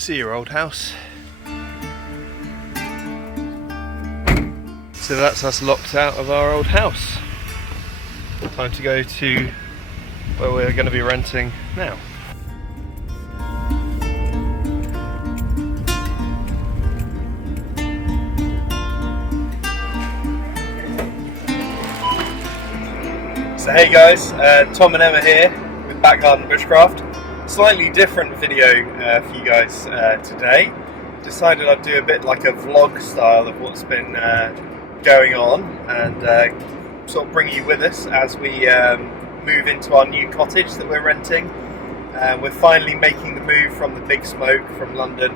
See your old house. So that's us locked out of our old house. Time to go to where we're going to be renting now. So hey guys, Tom and Emma here with Back Garden Bushcraft. Slightly different video for you guys today. Decided I'd do a bit like a vlog style of what's been going on and sort of bring you with us as we move into our new cottage that we're renting. We're finally making the move from the big smoke from London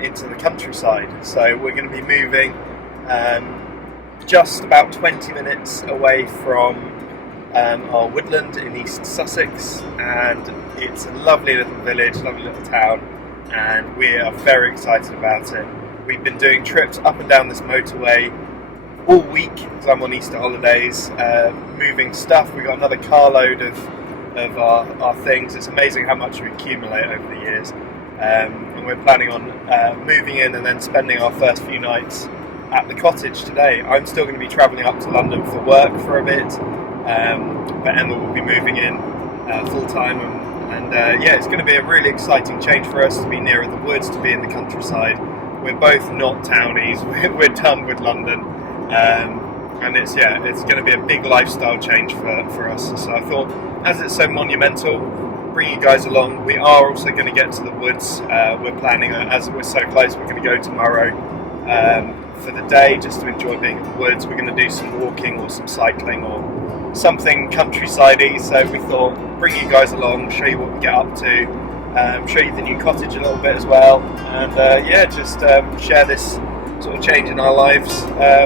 into the countryside. So we're going to be moving just about 20 minutes away from our woodland in East Sussex, and it's a lovely little village, lovely little town, and we are very excited about it. We've been doing trips up and down this motorway all week because I'm on Easter holidays, moving stuff. We got another carload of our things. It's amazing how much we accumulate over the years, and we're planning on moving in and then spending our first few nights at the cottage today. I'm still going to be travelling up to London for work for a bit, but Emma will be moving in full time, and yeah, it's going to be a really exciting change for us to be nearer the woods, to be in the countryside. We're both not townies, we're done with London, and it's going to be a big lifestyle change for us. So I thought, as it's so monumental, bring you guys along. We are also going to get to the woods. We're planning, as we're so close, we're going to go tomorrow for the day just to enjoy being in the woods. We're going to do some walking or some cycling or something countryside-y, so we thought bring you guys along, show you what we get up to, show you the new cottage a little bit as well, and yeah, just share this sort of change in our lives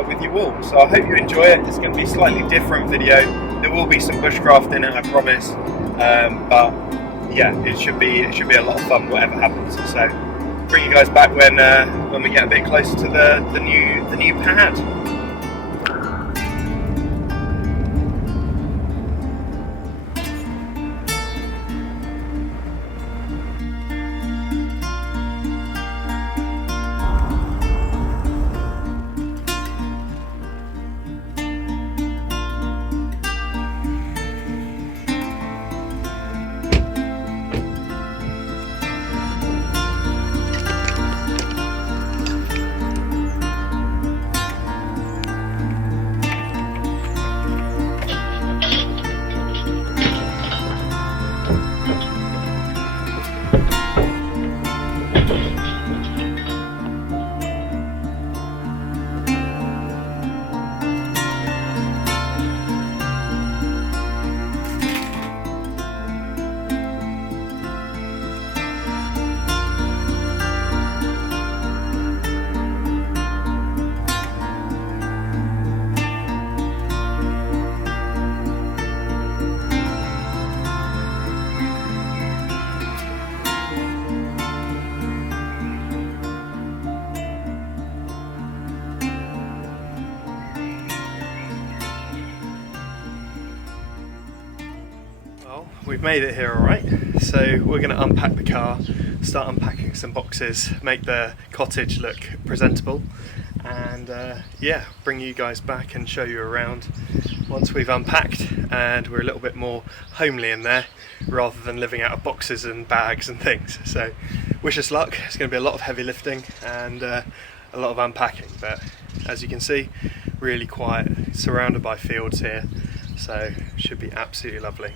with you all. So I hope you enjoy it. It's going to be a slightly different video. There will be some bushcraft in it, I promise, but yeah, it should be a lot of fun whatever happens. So bring you guys back when we get a bit closer to the new pad. We've made it here alright, so we're going to unpack the car, start unpacking some boxes, make the cottage look presentable, and yeah, bring you guys back and show you around once we've unpacked and we're a little bit more homely in there rather than living out of boxes and bags and things. So wish us luck. It's going to be a lot of heavy lifting and a lot of unpacking, but as you can see, really quiet, surrounded by fields here, so should be absolutely lovely.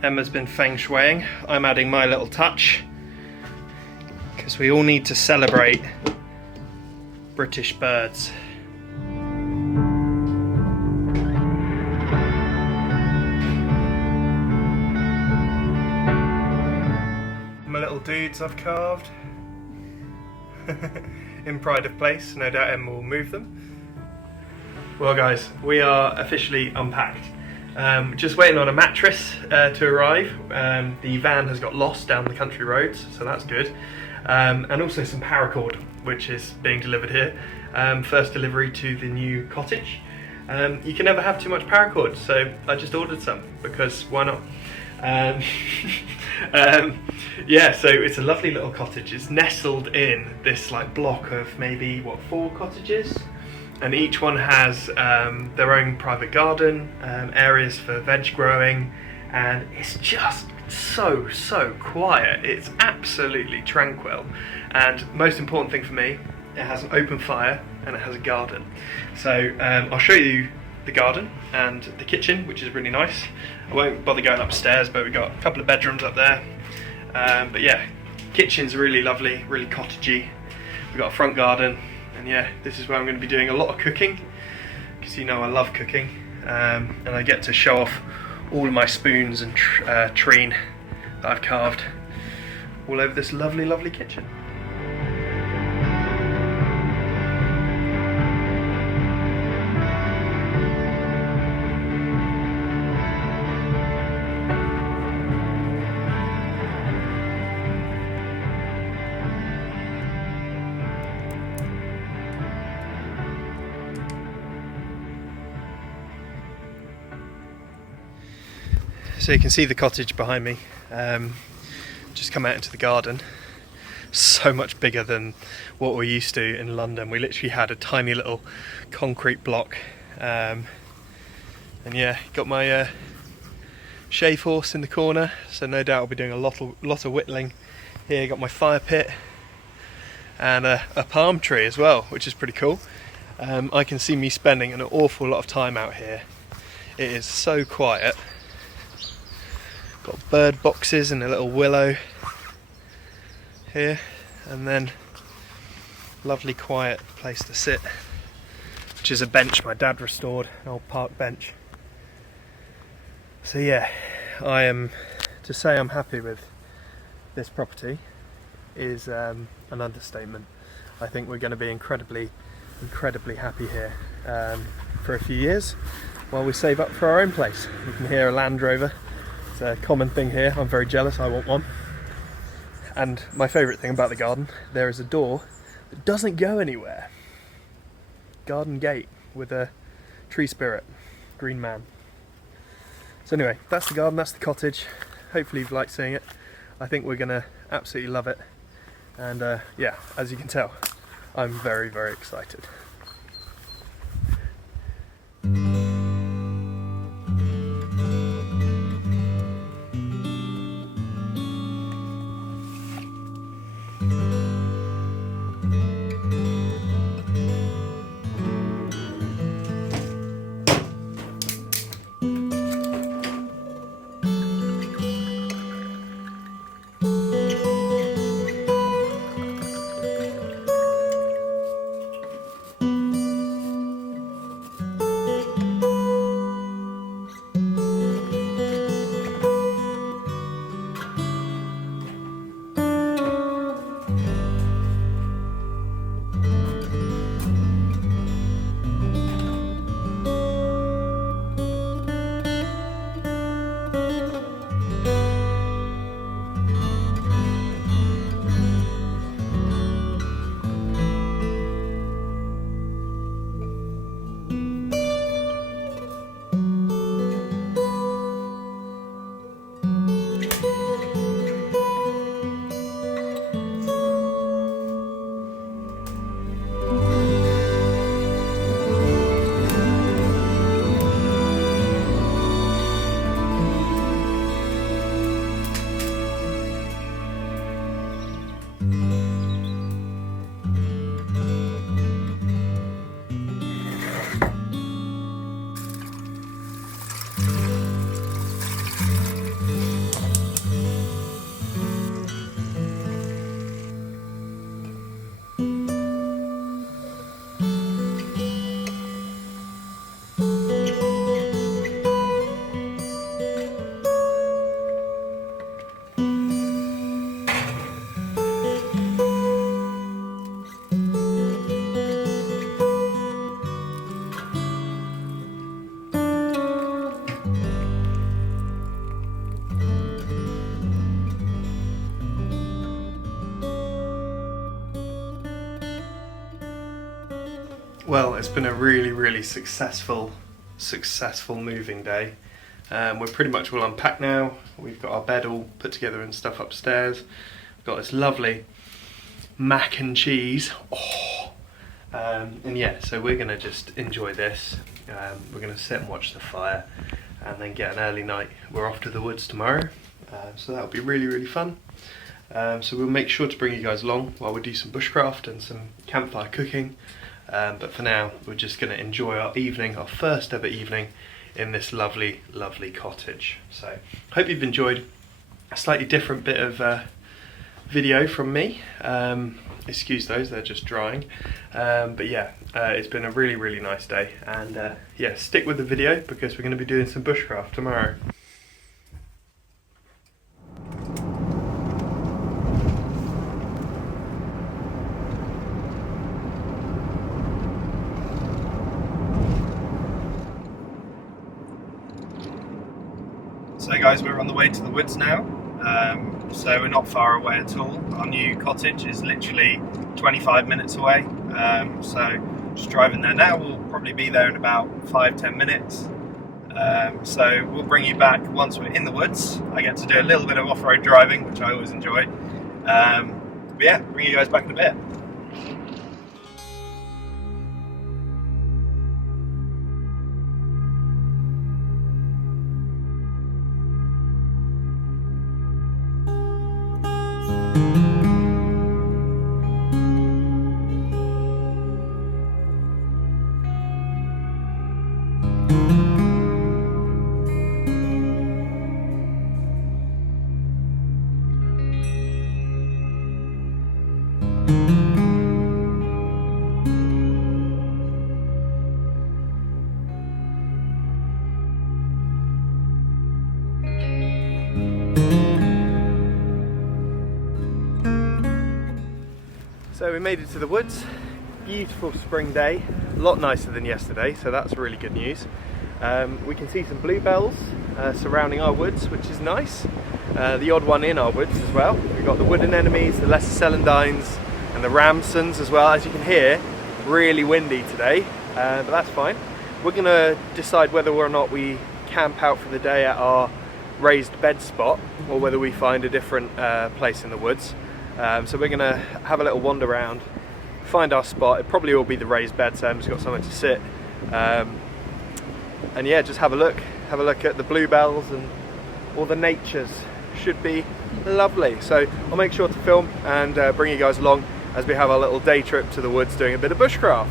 Emma's been feng shuiing, I'm adding my little touch, because we all need to celebrate British birds. My little dudes I've carved. in pride of place. No doubt Emma will move them. Well guys, we are officially unpacked. Just waiting on a mattress to arrive. The van has got lost down the country roads, so that's good. And also some paracord, which is being delivered here. First delivery to the new cottage. You can never have too much paracord, so I just ordered some, because why not? Yeah, so it's a lovely little cottage. It's nestled in this like block of maybe, what, 4 cottages? And each one has their own private garden, areas for veg growing, and it's just so quiet. It's absolutely tranquil, and most important thing for me, it has an open fire and it has a garden. So I'll show you the garden and the kitchen, which is really nice. I won't bother going upstairs, but we've got a couple of bedrooms up there. But yeah, kitchen's really lovely, really cottagey. We've got a front garden, and yeah, this is where I'm going to be doing a lot of cooking, because you know I love cooking, and I get to show off all of my spoons and treen that I've carved all over this lovely kitchen. So you can see the cottage behind me, just come out into the garden. So much bigger than what we're used to in London. We literally had a tiny little concrete block, and yeah, got my shave horse in the corner, so no doubt I'll be doing a lot of whittling here. Got my fire pit and a palm tree as well, which is pretty cool. I can see me spending an awful lot of time out here. It is so quiet. Got bird boxes and a little willow here, and then lovely quiet place to sit, which is a bench my dad restored, an old park bench. So yeah, to say I'm happy with this property is an understatement. I think we're going to be incredibly happy here for a few years while we save up for our own place. You can hear a Land Rover. It's a common thing here. I'm very jealous, I want one. And my favourite thing about the garden, there is a door that doesn't go anywhere. Garden gate with a tree spirit, green man. So anyway, that's the garden, that's the cottage. Hopefully you've liked seeing it. I think we're going to absolutely love it. And yeah, as you can tell, I'm very excited. Well, it's been a really successful moving day. We're pretty much all unpacked now. We've got our bed all put together and stuff upstairs. We've got this lovely mac and cheese. And yeah, so we're going to just enjoy this. We're going to sit and watch the fire and then get an early night. We're off to the woods tomorrow, so that'll be really fun. So we'll make sure to bring you guys along while we do some bushcraft and some campfire cooking. But for now, we're just going to enjoy our evening, our first ever evening in this lovely cottage. So hope you've enjoyed a slightly different bit of video from me. Excuse those, they're just drying. But yeah, it's been a really nice day, and yeah, stick with the video because we're going to be doing some bushcraft tomorrow. So guys, we're on the way to the woods now, so we're not far away at all. Our new cottage is literally 25 minutes away, so just driving there now. We'll probably be there in about 5-10 minutes, so we'll bring you back once we're in the woods. I get to do a little bit of off-road driving, which I always enjoy, but yeah, bring you guys back in a bit. So we made it to the woods. Beautiful spring day, a lot nicer than yesterday, so that's really good news. We can see some bluebells surrounding our woods, which is nice. The odd one in our woods as well. We've got the wood anemones, the lesser celandines, and the ramsons as well. As you can hear, really windy today, but that's fine. We're going to decide whether or not we camp out for the day at our raised bed spot, or whether we find a different place in the woods. So we're going to have a little wander around, find our spot. It probably will be the raised bed, so Emma's got somewhere to sit. And yeah, just have a look at the bluebells and all the natures. Should be lovely. So I'll make sure to film and bring you guys along as we have our little day trip to the woods doing a bit of bushcraft.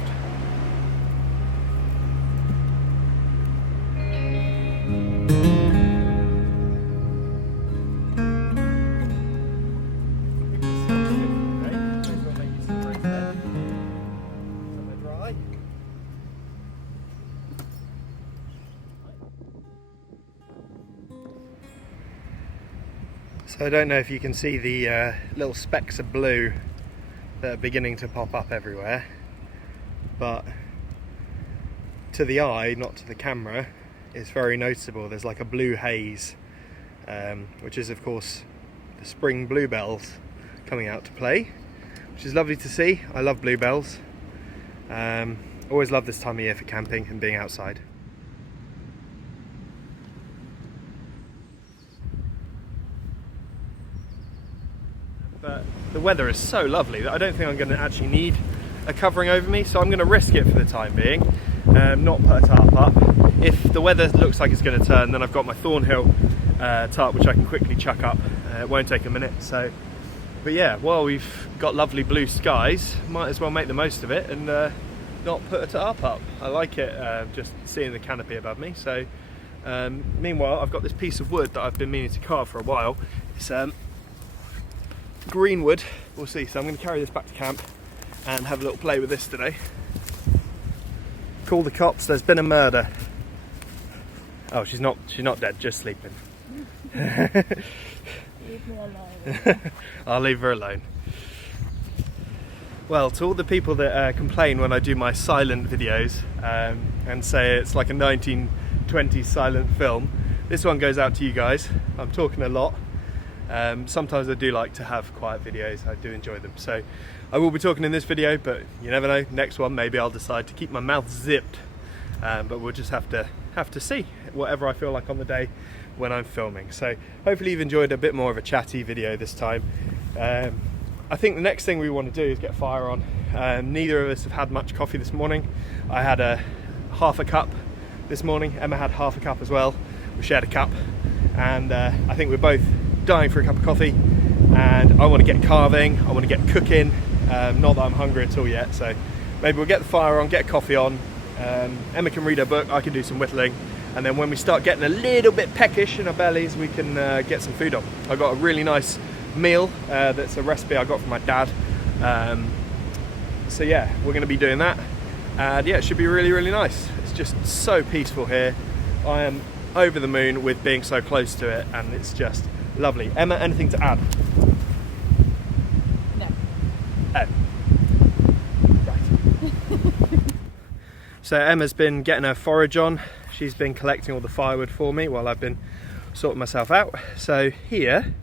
So I don't know if you can see the little specks of blue that are beginning to pop up everywhere, but to the eye, not to the camera, it's very noticeable. There's like a blue haze, which is of course the spring bluebells coming out to play, which is lovely to see. I love bluebells. Always love this time of year for camping and being outside. But the weather is so lovely that I don't think I'm going to actually need a covering over me, so I'm going to risk it for the time being, not put a tarp up. If the weather looks like it's going to turn, then I've got my Thornhill tarp which I can quickly chuck up. It won't take a minute. So, but yeah, while we've got lovely blue skies, might as well make the most of it and not put a tarp up. I like it, just seeing the canopy above me. So meanwhile, I've got this piece of wood that I've been meaning to carve for a while. It's green wood, we'll see. So I'm going to carry this back to camp and have a little play with this today. Call the cops, there's been a murder. Oh, she's not dead, just sleeping. Leave me alone. I'll leave her alone. Well, to all the people that complain when I do my silent videos and say it's like a 1920s silent film, this one goes out to you guys. I'm talking a lot. Sometimes I do like to have quiet videos, I do enjoy them. So I will be talking in this video, but you never know, next one maybe I'll decide to keep my mouth zipped. But we'll just have to see whatever I feel like on the day when I'm filming. So hopefully you've enjoyed a bit more of a chatty video this time. I think the next thing we want to do is get fire on. Neither of us have had much coffee this morning. I had half a cup this morning. Emma had half a cup as well. We shared a cup, and I think we're both dying for a cup of coffee. And I want to get carving. I want to get cooking. Not that I'm hungry at all yet, so maybe we'll get the fire on, get coffee on. Emma can read her book. I can do some whittling, and then when we start getting a little bit peckish in our bellies, we can get some food on. I got a really nice meal that's a recipe I got from my dad. So yeah, we're going to be doing that, and yeah, it should be really, really nice. It's just so peaceful here. I am over the moon with being so close to it, and it's just lovely. Emma, anything to add? No. Oh. Right. So Emma's been getting her forage on. She's been collecting all the firewood for me while I've been sorting myself out. So here,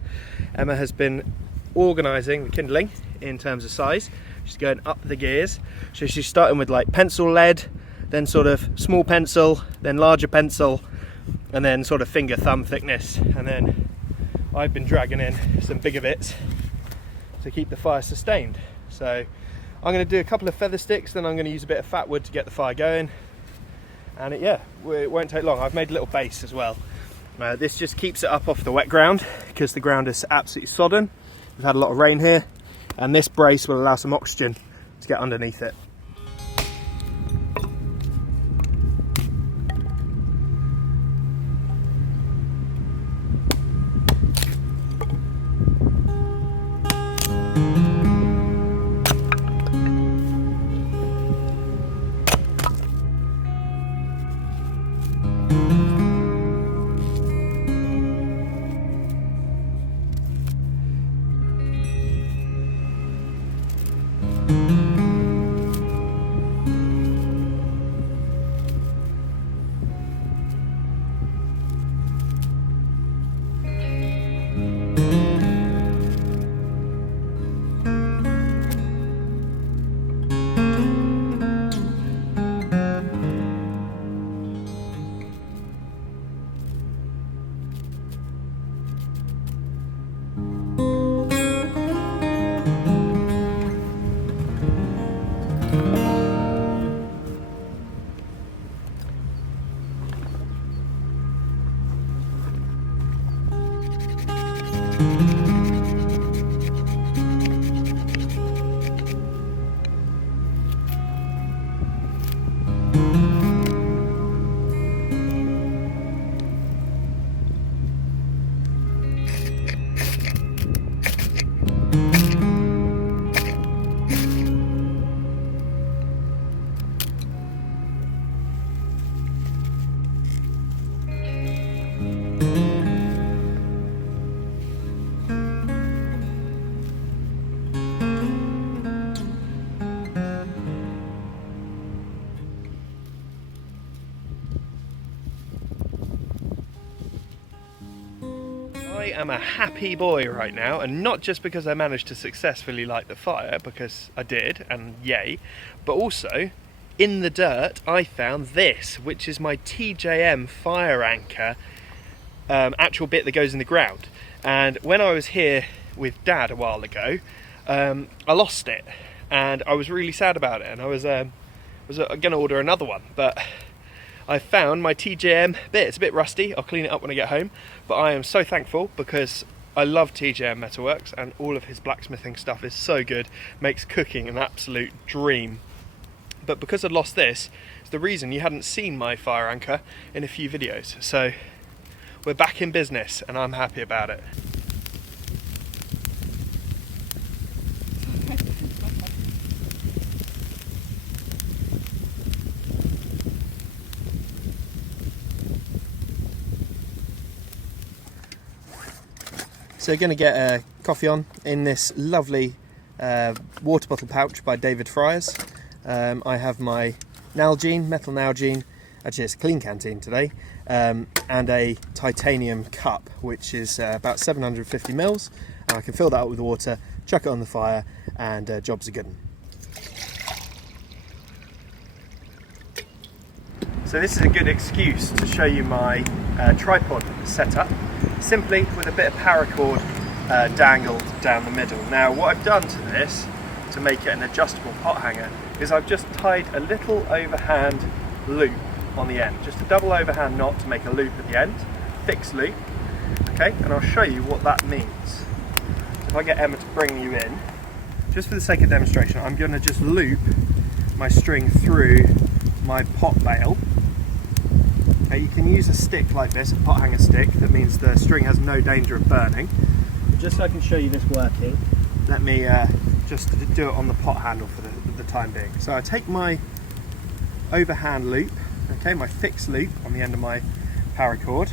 Emma has been organising the kindling in terms of size. She's going up the gears. So she's starting with like pencil lead, then sort of small pencil, then larger pencil, and then sort of finger thumb thickness. And then I've been dragging in some bigger bits to keep the fire sustained. So I'm going to do a couple of feather sticks, then I'm going to use a bit of fat wood to get the fire going. And it won't take long. I've made a little base as well. This just keeps it up off the wet ground because the ground is absolutely sodden. We've had a lot of rain here, and this brace will allow some oxygen to get underneath it. I am a happy boy right now, and not just because I managed to successfully light the fire, because I did, and yay, but also in the dirt I found this, which is my TJM fire anchor, actual bit that goes in the ground. And when I was here with Dad a while ago, I lost it, and I was really sad about it, and I was going to order another one, but I found my TJM bit. It's a bit rusty, I'll clean it up when I get home, but I am so thankful because I love TJM Metalworks, and all of his blacksmithing stuff is so good, makes cooking an absolute dream. But because I'd lost this, it's the reason you hadn't seen my fire anchor in a few videos. So we're back in business, and I'm happy about it. So going to get a coffee on in this lovely water bottle pouch by David Fryers. I have my Nalgene, metal Nalgene, actually it's a clean canteen today, and a titanium cup, which is about 750 mils. And I can fill that up with water, chuck it on the fire, and jobs are good. So this is a good excuse to show you my tripod setup, simply with a bit of paracord dangled down the middle. Now what I've done to this, to make it an adjustable pot hanger, is I've just tied a little overhand loop on the end, just a double overhand knot to make a loop at the end, fixed loop, okay, and I'll show you what that means. So if I get Emma to bring you in, just for the sake of demonstration, I'm going to just loop my string through my pot bail. Okay, you can use a stick like this, a pot hanger stick, that means the string has no danger of burning. But just so I can show you this working, let me just do it on the pot handle for the time being. So I take my overhand loop, okay, my fixed loop on the end of my paracord,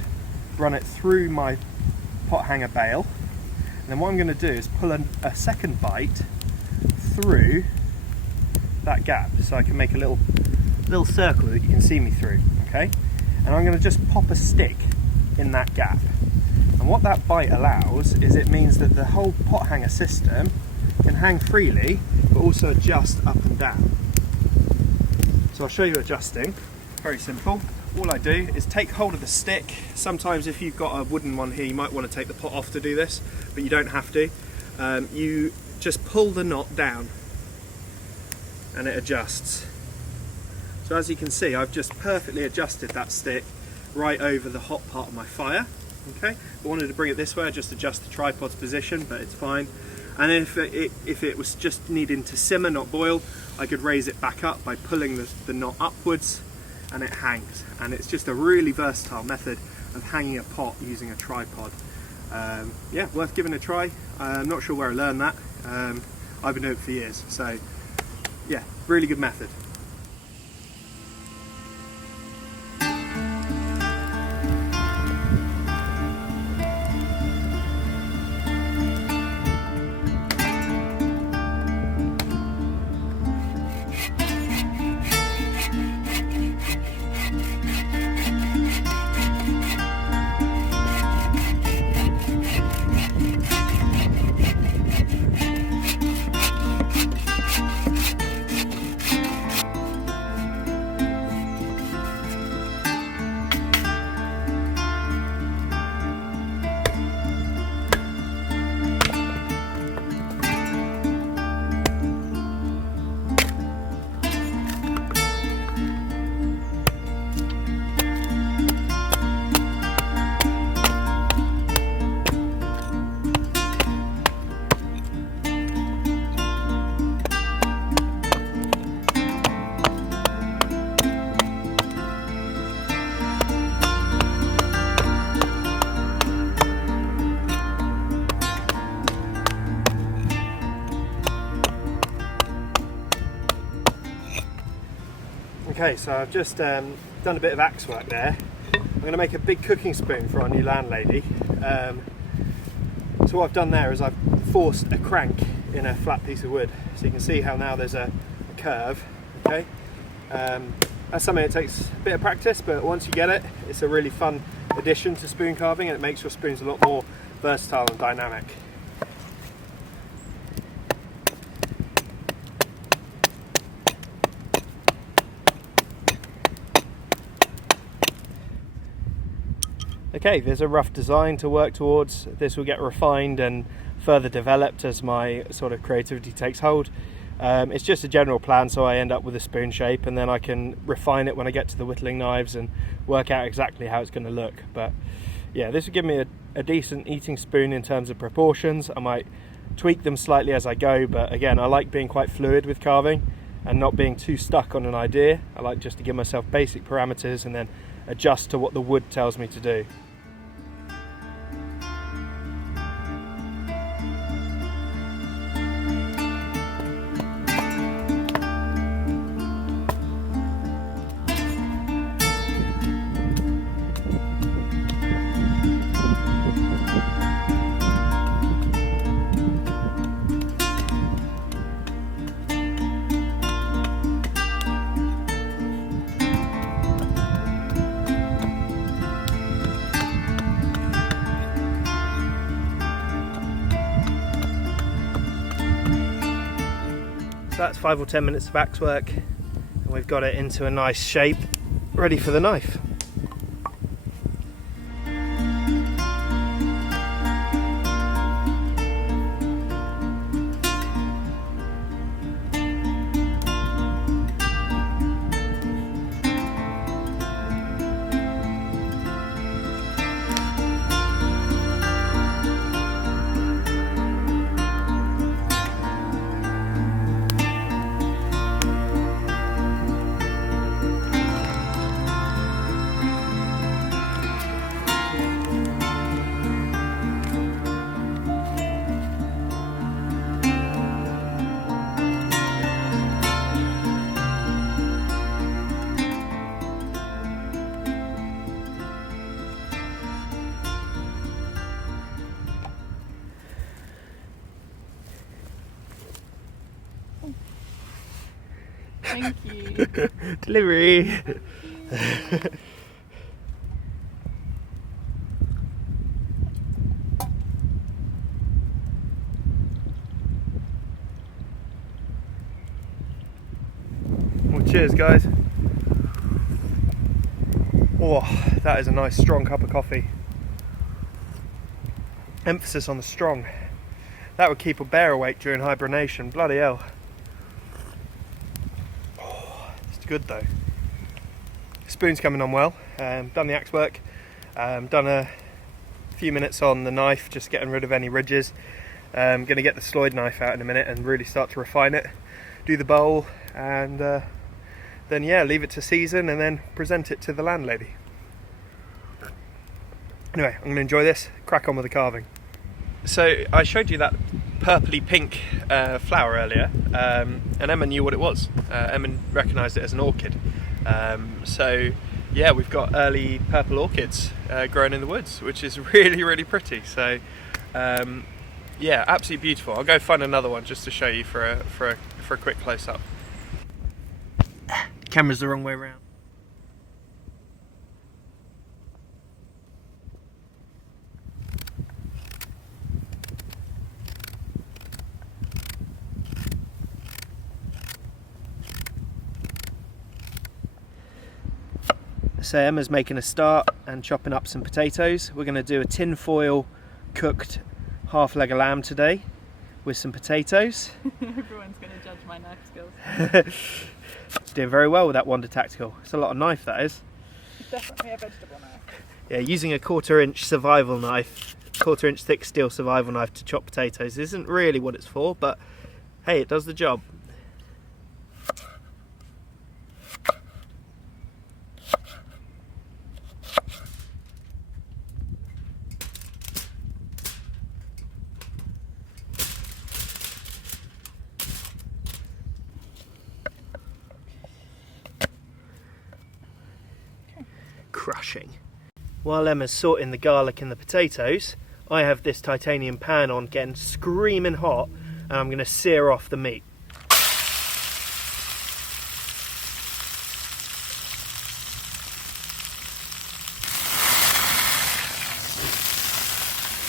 run it through my pot hanger bail, and then what I'm going to do is pull a second bite through that gap, so I can make a little circle that you can see me through, okay? And I'm going to just pop a stick in that gap. And what that bite allows is it means that the whole pot hanger system can hang freely, but also adjust up and down. So I'll show you adjusting. Very simple. All I do is take hold of the stick. Sometimes if you've got a wooden one here, you might want to take the pot off to do this, but you don't have to. You just pull the knot down and it adjusts. So as you can see, I've just perfectly adjusted that stick right over the hot part of my fire. Okay, if I wanted to bring it this way, I just adjust the tripod's position, but it's fine. And if it was just needing to simmer, not boil, I could raise it back up by pulling the knot upwards, and it hangs. And it's just a really versatile method of hanging a pot using a tripod. Yeah, worth giving a try. I'm not sure where I learned that. I've been doing it for years, so yeah, really good method. Okay, so I've just done a bit of axe work there. I'm going to make a big cooking spoon for our new landlady. So what I've done there is I've forced a crank in a flat piece of wood. So you can see how now there's a curve. Okay, that's something that takes a bit of practice, but once you get it, it's a really fun addition to spoon carving, and it makes your spoons a lot more versatile and dynamic. Okay, there's a rough design to work towards. This will get refined and further developed as my sort of creativity takes hold. It's just a general plan, so I end up with a spoon shape, and then I can refine it when I get to the whittling knives and work out exactly how it's going to look. But yeah, this will give me a decent eating spoon in terms of proportions. I might tweak them slightly as I go, but again, I like being quite fluid with carving and not being too stuck on an idea. I like just to give myself basic parameters and then adjust to what the wood tells me to do. So that's 5 or 10 minutes of axe work, and we've got it into a nice shape, ready for the knife. Thank you. Delivery! Well, cheers guys. Oh, that is a nice strong cup of coffee. Emphasis on the strong. That would keep a bear awake during hibernation. Bloody hell. Good though. Spoon's coming on well. Done the axe work, done a few minutes on the knife, just getting rid of any ridges. Going to get the Sloyd knife out in a minute and really start to refine it, do the bowl, and then yeah, leave it to season and then present it to the landlady. Anyway, I'm going to enjoy this, crack on with the carving. So I showed you that purpley pink flower earlier, and Emma knew what it was. Emma recognised it as an orchid. So yeah, we've got early purple orchids growing in the woods, which is really, really pretty. So yeah, absolutely beautiful. I'll go find another one just to show you for a quick close up. Camera's the wrong way around. So Emma's making a start and chopping up some potatoes. We're going to do a tin foil cooked half leg of lamb today with some potatoes. Everyone's going to judge my knife skills. Doing very well with that Wonder Tactical. It's a lot of knife, that is. It's definitely a vegetable knife. Yeah, using a 1/4 inch survival knife, 1/4 inch thick steel survival knife to chop potatoes isn't really what it's for, but hey, it does the job. Crushing. While Emma's sorting the garlic and the potatoes, I have this titanium pan on getting screaming hot, and I'm going to sear off the meat.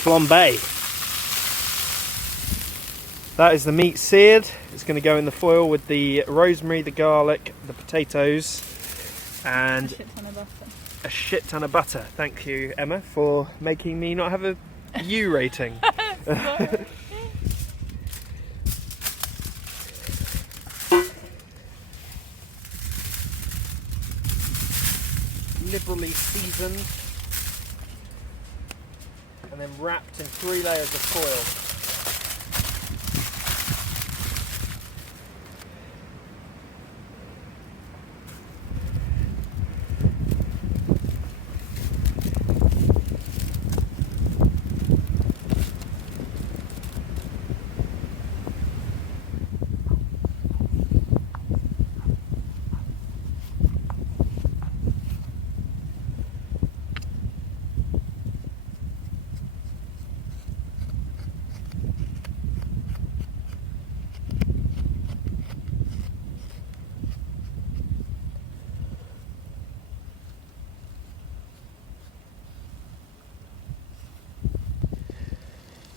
Flambe. That is the meat seared. It's going to go in the foil with the rosemary, the garlic, the potatoes, and a shit ton of butter. Thank you, Emma, for making me not have a U rating. Liberally seasoned and then wrapped in 3 layers of foil.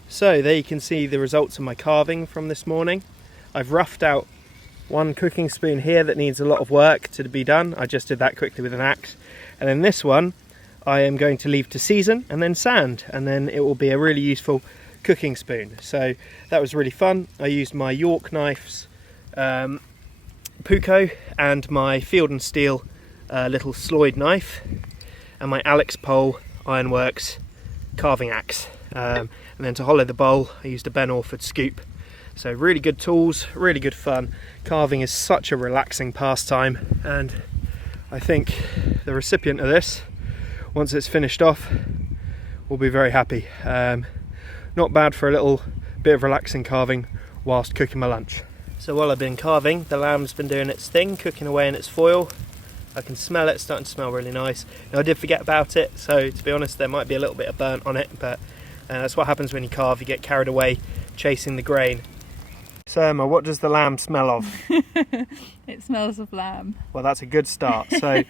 So there you can see the results of my carving from this morning. I've roughed out one cooking spoon here that needs a lot of work to be done. I just did that quickly with an axe. And then this one I am going to leave to season and then sand, and then it will be a really useful cooking spoon. So that was really fun. I used my York knives, Puko, and my Field and Steel little Sloyd knife, and my Alex Pole Ironworks carving axe. And then to hollow the bowl I used a Ben Orford scoop. So really good tools, really good fun. Carving is such a relaxing pastime, and I think the recipient of this, once it's finished off, will be very happy. Not bad for a little bit of relaxing carving whilst cooking my lunch. So while I've been carving, the lamb's been doing its thing, cooking away in its foil. I can smell it, starting to smell really nice. Now, I did forget about it, so to be honest there might be a little bit of burnt on it, but that's what happens when you carve. You get carried away chasing the grain. So Emma, what does the lamb smell of? It smells of lamb. Well, that's a good start. So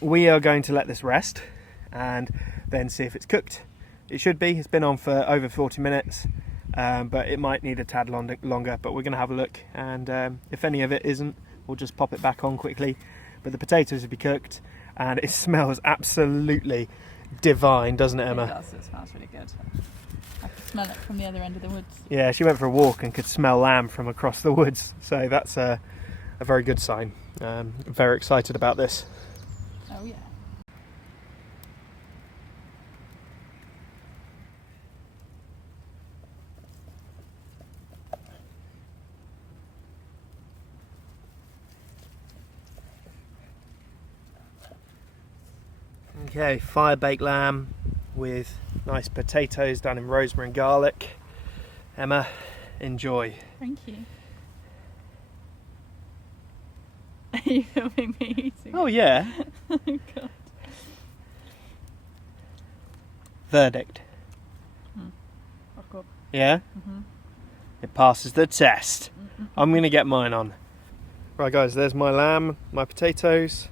we are going to let this rest and then see if it's cooked. It should be. It's been on for over 40 minutes, but it might need a tad longer, but we're going to have a look, and if any of it isn't, we'll just pop it back on quickly. But the potatoes will be cooked, and it smells absolutely divine, doesn't it, Emma? It does. It smells really good. I can smell it from the other end of the woods. Yeah, she went for a walk and could smell lamb from across the woods, so that's a very good sign. Very excited about this. Oh yeah. Okay, fire baked lamb with nice potatoes done in rosemary and garlic. Emma, enjoy. Thank you. Are you filming me eating? Oh yeah. Oh god. Verdict. Of course. Yeah? It passes the test. I'm going to get mine on. Right guys, there's my lamb, my potatoes.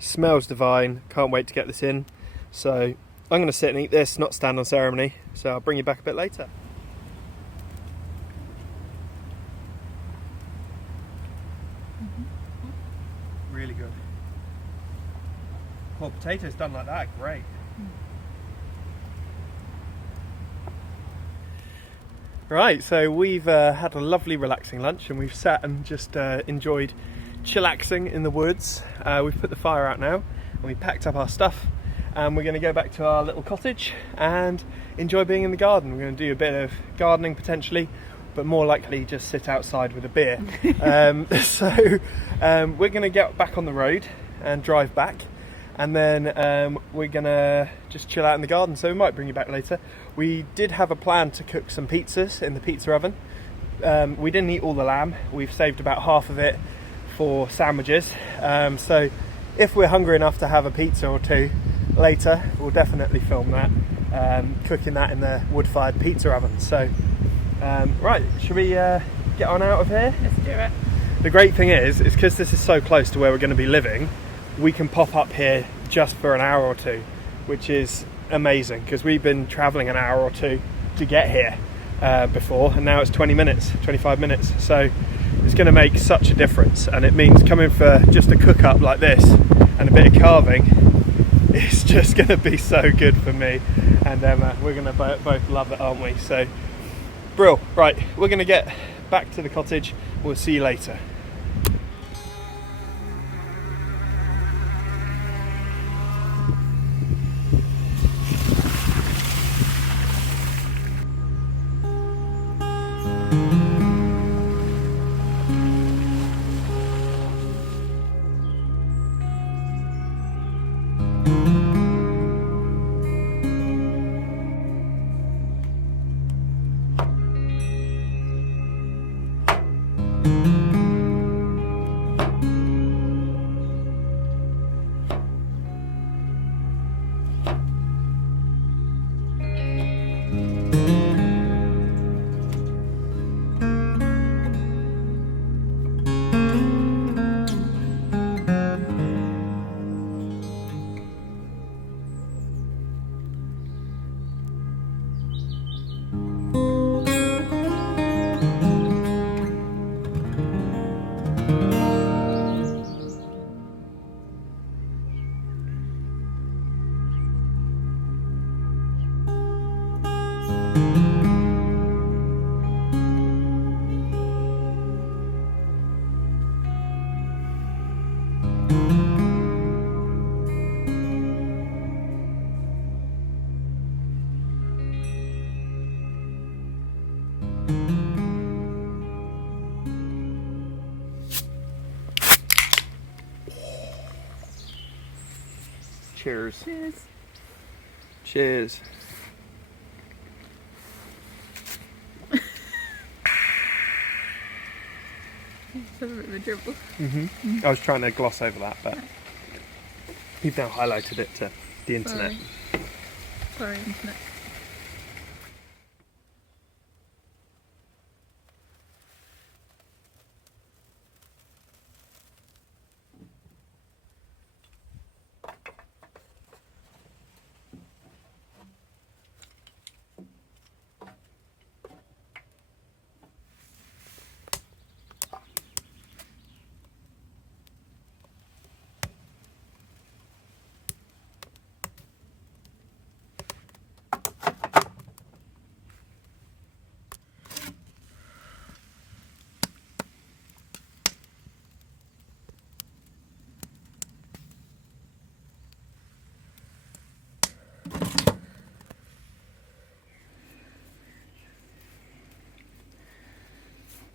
Smells divine. Can't wait to get this in. So I'm going to sit and eat this, not stand on ceremony. So I'll bring you back a bit later. Really good. Well, potatoes done like that, great. Right, so we've had a lovely relaxing lunch, and we've sat and just enjoyed chillaxing in the woods. We've put the fire out now, and we packed up our stuff, and we're going to go back to our little cottage and enjoy being in the garden. We're going to do a bit of gardening potentially, but more likely just sit outside with a beer. So we're going to get back on the road and drive back, and then we're going to just chill out in the garden, so we might bring you back later. We did have a plan to cook some pizzas in the pizza oven. We didn't eat all the lamb. We've saved about half of it for sandwiches, so if we're hungry enough to have a pizza or two later, we'll definitely film that, cooking that in the wood-fired pizza oven. So right, should we get on out of here? Let's do it. The great thing is because this is so close to where we're going to be living, we can pop up here just for an hour or two, which is amazing, because we've been traveling an hour or two to get here before, and now it's 20 minutes, 25 minutes, so it's going to make such a difference. And it means coming for just a cook up like this and a bit of carving, it's just going to be so good for me and Emma. We're going to both love it, aren't we? So brill. Right, we're going to get back to the cottage. We'll see you later. Cheers. Cheers. Cheers. It's a bit of a dribble. I was trying to gloss over that, but you've now highlighted it to the internet. Sorry, internet.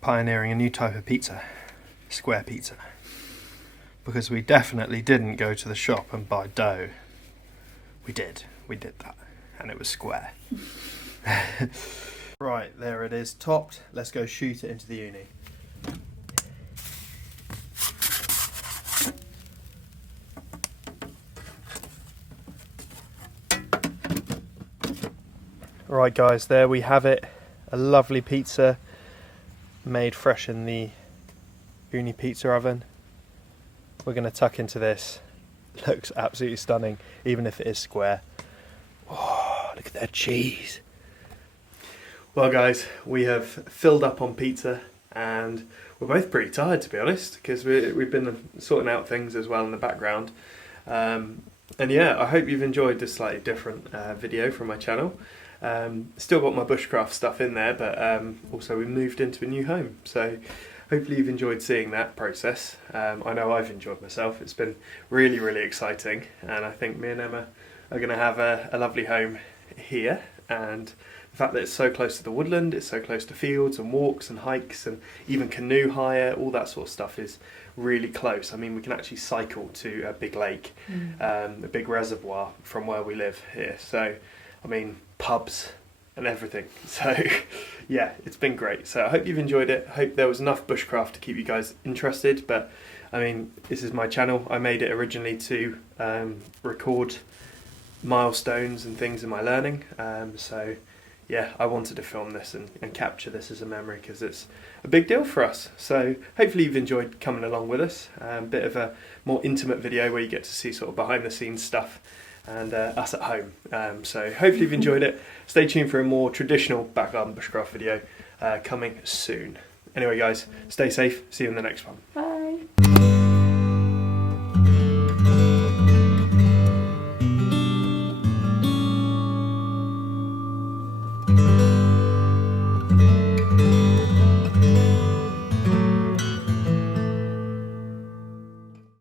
Pioneering a new type of pizza, square pizza, because we definitely didn't go to the shop and buy dough. We did that, and it was square. Right, there it is, topped. Let's go shoot it into the uni. Right guys, there we have it, a lovely pizza made fresh in the uni pizza oven. We're going to tuck into this. Looks absolutely stunning, even if it is square. Oh, look at that cheese. Well guys, we have filled up on pizza and we're both pretty tired, to be honest, because we've been sorting out things as well in the background. And yeah, I hope you've enjoyed this slightly different video from my channel. Still got my bushcraft stuff in there, but also we moved into a new home, so hopefully you've enjoyed seeing that process. I know I've enjoyed myself. It's been really exciting, and I think me and Emma are going to have a lovely home here. And the fact that it's so close to the woodland, it's so close to fields and walks and hikes and even canoe hire, all that sort of stuff is really close. I mean, we can actually cycle to a big lake, a big reservoir from where we live here. So I mean, pubs and everything. So yeah, it's been great. So I hope you've enjoyed it. I hope there was enough bushcraft to keep you guys interested. But I mean, this is my channel. I made it originally to record milestones and things in my learning. So yeah, I wanted to film this and capture this as a memory because it's a big deal for us. So hopefully you've enjoyed coming along with us. A bit of a more intimate video where you get to see sort of behind the scenes stuff and us at home. So hopefully you've enjoyed it. Stay tuned for a more traditional back garden bushcraft video coming soon. Anyway guys, stay safe. See you in the next one. Bye.